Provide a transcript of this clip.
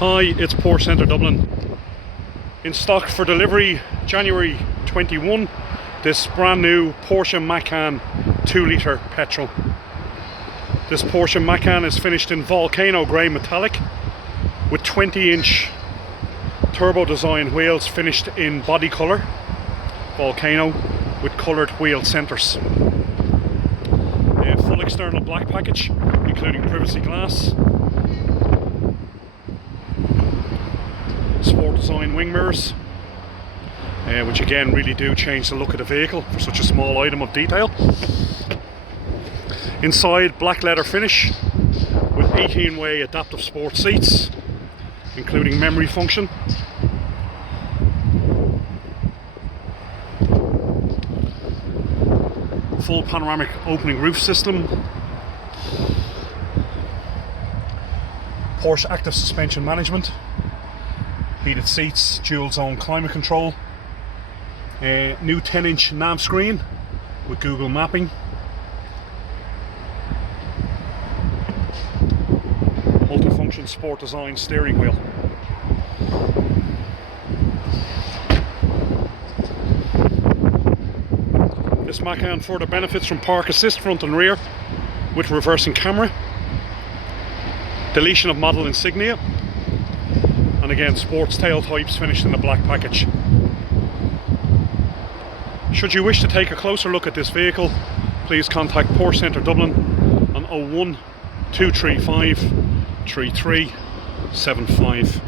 Hi, it's Porsche Centre Dublin. In stock for delivery January 21, this brand new Porsche Macan 2 litre petrol. This Porsche Macan is finished in Volcano Grey Metallic with 20-inch turbo design wheels finished in body colour, Volcano, with coloured wheel centres. A full external black package including privacy glass, sport design wing mirrors, which again really do change the look of the vehicle for such a small item of detail. Inside, black leather finish with 18-way adaptive sport seats including memory function. Full panoramic opening roof system. Porsche active suspension management. Heated seats, dual zone climate control. New 10-inch nav screen with Google mapping. Multifunction sport design steering wheel. This Macan further benefits from park assist front and rear with reversing camera, deletion of model insignia, and again sports tail types finished in a black package. Should you wish to take a closer look at this vehicle, please contact Porsche Centre Dublin on 01 235 3375.